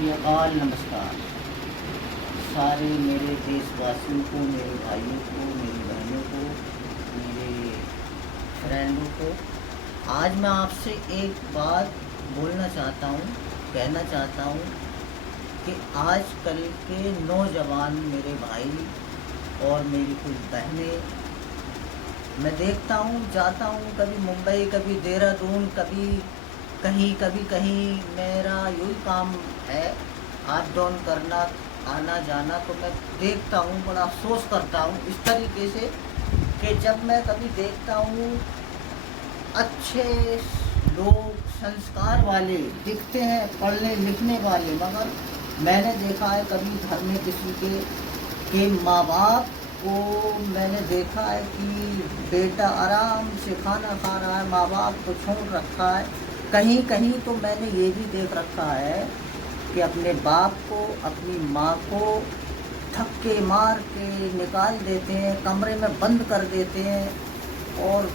श्री अकाल, नमस्कार सारे मेरे देशवासियों को, मेरे भाइयों को, मेरी बहनों को, मेरे फ्रेंडों को। आज मैं आपसे एक बात बोलना चाहता हूँ, कहना चाहता हूँ कि आजकल के नौजवान मेरे भाई और मेरी कुछ बहनें, मैं देखता हूँ, जाता हूँ, कभी मुंबई, कभी देहरादून, कभी कहीं मेरा यही काम है, अप डाउन करना, आना जाना। तो मैं देखता हूँ, बड़ा अफसोस करता हूँ इस तरीके से कि जब मैं कभी देखता हूँ अच्छे लोग, संस्कार वाले दिखते हैं, पढ़ने लिखने वाले, मगर मैंने देखा है कभी घर में किसी के माँ बाप को मैंने देखा है कि बेटा आराम से खाना खा रहा है, माँ बाप को छोड़ रखा है। कहीं कहीं तो मैंने ये भी देख रखा है कि अपने बाप को, अपनी माँ को थक्के मार के निकाल देते हैं, कमरे में बंद कर देते हैं और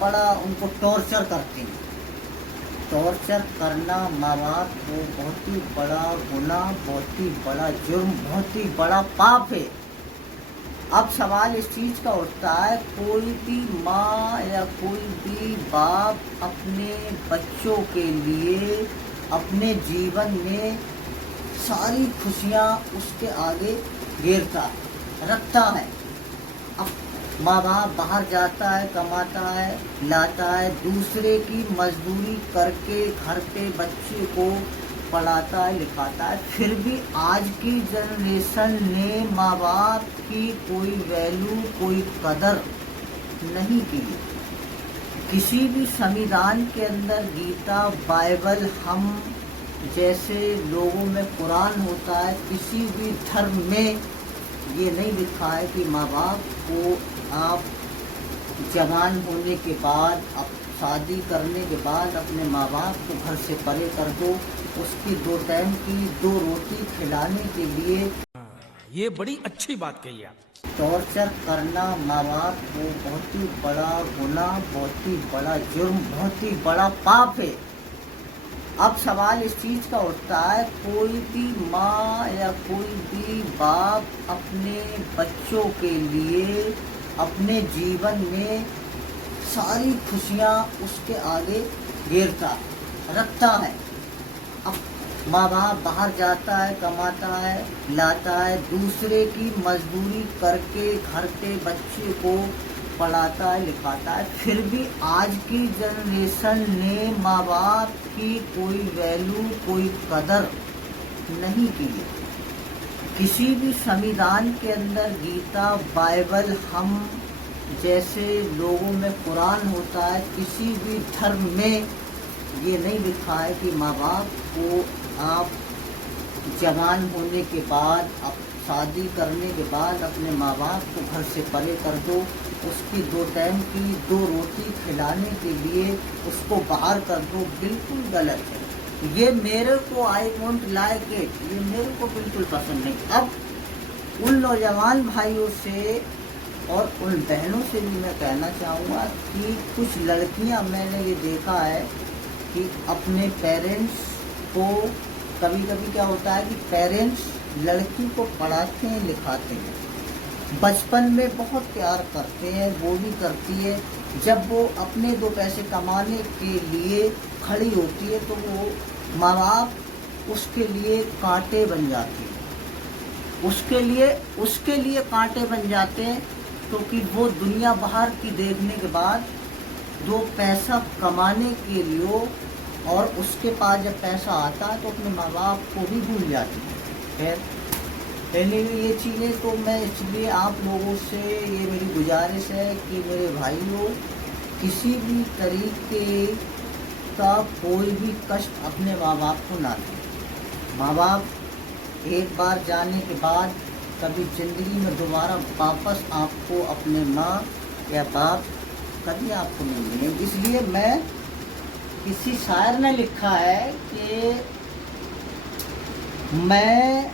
बड़ा उनको टॉर्चर करते हैं। टॉर्चर करना माँ बाप को बहुत ही बड़ा गुनाह, बहुत ही बड़ा जुर्म, बहुत ही बड़ा पाप है। अब सवाल इस चीज़ का उठता है, कोई भी माँ या कोई भी बाप अपने बच्चों के लिए अपने जीवन में सारी खुशियाँ उसके आगे गिरता रखता है। अब माँ बाप बाहर जाता है, कमाता है, लाता है, दूसरे की मजदूरी करके घर पे बच्चे को पढ़ाता है, लिखाता है, फिर भी आज की जनरेशन ने माँ बाप की कोई वैल्यू, कोई कदर नहीं की। किसी भी संविधान के अंदर, गीता, बाइबल, हम जैसे लोगों में कुरान होता है, किसी भी धर्म में ये नहीं लिखा है कि माँ बाप को आप जवान होने के बाद, अब शादी करने के बाद अपने माँ बाप को घर से परे कर दो, उसकी 2 टाइम की 2 रोटी खिलाने के लिए। ये बड़ी अच्छी बात कही आप। टॉर्चर करना माँ बाप को बहुत ही बड़ा गुनाह, बहुत ही बड़ा जुर्म, बहुत ही बड़ा पाप है। अब सवाल इस चीज़ का उठता है, कोई भी माँ या कोई भी बाप अपने बच्चों के लिए अपने जीवन में सारी खुशियाँ उसके आगे गिरता रखता है। अब माँ बाप बाहर जाता है, कमाता है, लाता है, दूसरे की मजदूरी करके घर पे बच्चे को पढ़ाता है, लिखाता है, फिर भी आज की जनरेशन ने माँ बाप की कोई वैल्यू, कोई कदर नहीं की है। किसी भी संविधान के अंदर, गीता, बाइबल, हम जैसे लोगों में कुरान होता है, किसी भी धर्म में ये नहीं लिखा है कि माँ बाप को आप जवान होने के बाद, अब शादी करने के बाद अपने माँ बाप को घर से परे कर दो, उसकी 2 टाइम की 2 रोटी खिलाने के लिए उसको बाहर कर दो। बिल्कुल गलत है ये। मेरे को आई वॉन्ट लाइक इट, ये मेरे को बिल्कुल पसंद नहीं। अब उन नौजवान भाइयों से और उन बहनों से भी मैं कहना चाहूँगा कि कुछ लड़कियां, मैंने ये देखा है कि अपने पेरेंट्स को, कभी कभी क्या होता है कि पेरेंट्स लड़की को पढ़ाते हैं, लिखाते हैं, बचपन में बहुत प्यार करते हैं, वो भी करती है, जब वो अपने 2 पैसे कमाने के लिए खड़ी होती है तो वो माँ बाप उसके लिए कांटे बन जाते हैं, उसके लिए कांटे बन जाते हैं, क्योंकि वो दुनिया बाहर की देखने के बाद 2 पैसा कमाने के लिए, और उसके पास जब पैसा आता है तो अपने माँ बाप को भी भूल जाती है। खैर, पहले ये चीज़ें तो मैं इसलिए आप लोगों से ये मेरी गुजारिश है कि मेरे भाइयों, किसी भी तरीके का कोई भी कष्ट अपने माँ बाप को ना दें। माँ बाप एक बार जाने के बाद कभी ज़िंदगी में दोबारा वापस आपको अपने माँ या बाप कभी आपको नहीं मिलेंगे। इसलिए मैं, किसी शायर ने लिखा है कि मैं,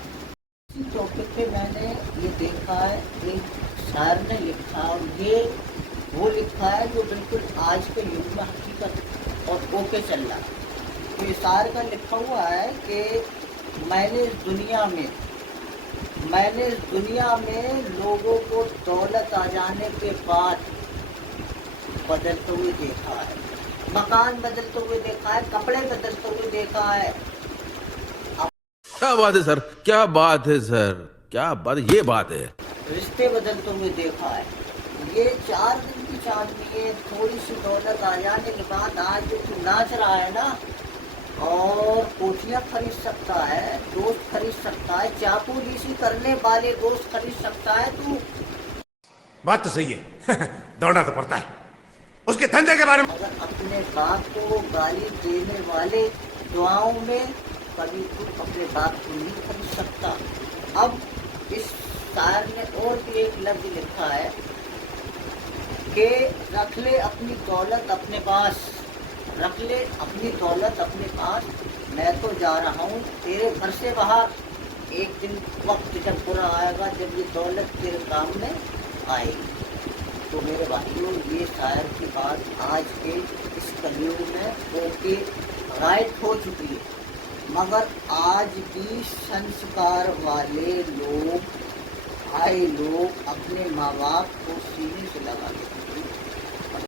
इसी टॉपिक पे मैंने ये देखा है, एक शायर ने लिखा, और ये वो लिखा है जो बिल्कुल आज के युग में हकीकत और ओके चल रहा है। तो ये शायर का लिखा हुआ है कि मैंने इस दुनिया में लोगों को दौलत आ जाने के बाद बदलते हुए देखा है, मकान बदलते हुए देखा है, कपड़े बदलते हुए देखा है, क्या बात है सर, क्या बात है सर, क्या बात, ये बात है। रिश्ते बदलते हुए देखा है। ये 4 दिन की चांदनी है, थोड़ी सी दौलत आ जाने के बाद आज जो तू नाच रहा है ना, और कोठियाँ खरीद सकता है, दोस्त खरीद सकता है, चापूडीसी करने वाले दोस्त खरीद सकता है तू। बात तो सही है। दौड़ना तो पड़ता है उसके धंधे के बारे में। अगर अपने बाप को गाली देने वाले दुआओं में कभी तू अपने बाप को नहीं खरीद सकता। अब इस शायर ने और भी एक लफ्ज लिखा है कि रख ले अपनी दौलत अपने पास, रख ले अपनी दौलत अपने पास, मैं तो जा रहा हूँ तेरे घर से बाहर। एक दिन वक्त जब बुरा आएगा जब ये दौलत तेरे काम में आएगी। तो मेरे भाइयों, ये शायर की बात आज के इस कलयुग में होके राइट हो चुकी है, मगर आज भी संस्कार वाले लोग, भाई लोग अपने माँ बाप को सीने से लगा देते हैं।